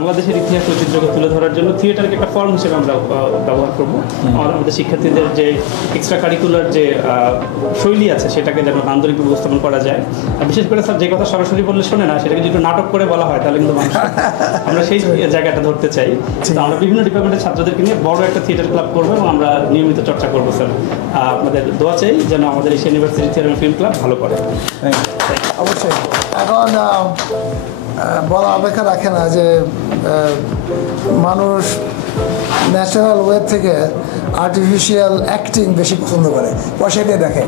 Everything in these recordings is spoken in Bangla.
বাংলাদেশের ইতিহাস ঐতিহ্যকে তুলে ধরার জন্য থিয়েটারকে একটা ফর্ম হিসেবে আমরা ব্যবহার করব। আমাদের শিক্ষার্থীদের যে এক্সট্রা কারিকুলার যে শৈলী আছে সেটাকে যেন নান্দনিক উপস্থাপন করা যায়। আর বিশেষ করে স্যার যে কথা সরাসরি বললে শোনে না, সেটাকে যদি নাটক করে বলা হয় তাহলে কিন্তু আমরা সেই জায়গাটা ধরতে চাই। তো আমরা বিভিন্ন ডিপার্টমেন্টের ছাত্রদেরকে নিয়ে বড় একটা থিয়েটার ক্লাব করবো এবং আমরা নিয়মিত চর্চা করবো স্যার। আপনাদের দোয়া চাই যেন আমাদের Asia university theatre film club ভালো করে। অবশ্যই এখন বলা অপেক্ষা রাখে না যে মানুষ ন্যাচারাল ওয়েব থেকে আর্টিফিশিয়াল অ্যাক্টিং বেশি পছন্দ করে, পয়সা দিয়ে দেখে।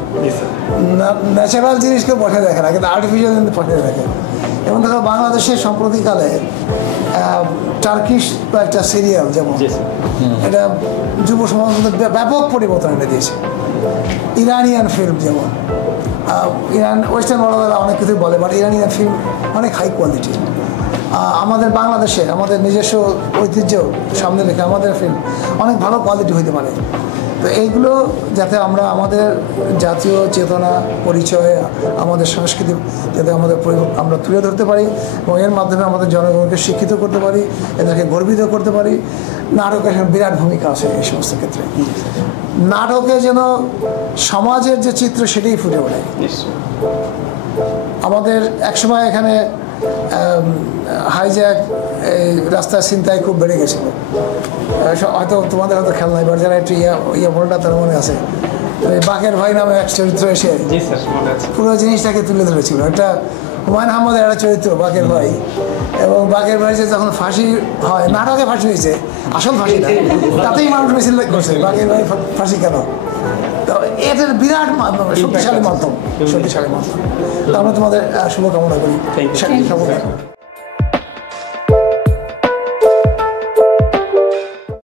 ন্যাচারাল জিনিসকে পয়সা দেখে না, কিন্তু আর্টিফিশিয়াল কিন্তু পয়সা দেখে। এবং দেখো বাংলাদেশের সম্প্রতিকালে টার্কিশ একটা সিরিয়াল যেমন এটা যুব সমাজের মধ্যে ব্যাপক পরিবর্তন এনে দিয়েছে। ইরানিয়ান ফিল্ম যেমন ইরান ওয়েস্টার্ন ওয়ার্ল্ডরা অনেক কিছুই বলে, বাট ইরানিয়ান ফিল্ম অনেক হাই কোয়ালিটি। আমাদের বাংলাদেশে আমাদের নিজস্ব ঐতিহ্য সামনে রেখে আমাদের ফিল্ম অনেক ভালো কোয়ালিটি হইতে পারে। তো এইগুলো যাতে আমরা আমাদের জাতীয় চেতনা পরিচয়, আমাদের সংস্কৃতি যাতে আমরা তুলে ধরতে পারি এবং এর মাধ্যমে আমাদের জনগণকে শিক্ষিত করতে পারি, এদেরকে গর্বিত করতে পারি। নাটকের বিরাট ভূমিকা আছে এই সমস্ত ক্ষেত্রে। নাটকে যেন সমাজের যে চিত্র সেটাই ফুটে ওঠে। আমাদের একসময় এখানে হাইজ্যাক এই রাস্তার ছিনতাই খুব বেড়ে গেছিলো। হয়তো তোমাদের হয়তো খেয়াল নাই, বা যারা একটু ইয়া বলটা তার মনে আছে, বাকের ভাই নামে এক চরিত্র এসে পুরো জিনিসটাকে তুলে ধরেছিল। একটা হুমায়ুন আহমদের একটা চরিত্র বাকের ভাই, এবং বাকের ভাই যে যখন ফাঁসি হয়, নাটকে ফাঁসি হয়েছে, আসল ফাঁসি না, তাতেই মানুষ মিছিল করছে বাকের ভাই ফাঁসি কেন। তো এটার বিরাট শক্তিশালী মাধ্যম। তো আমরা তোমাদের শুভকামনা করি।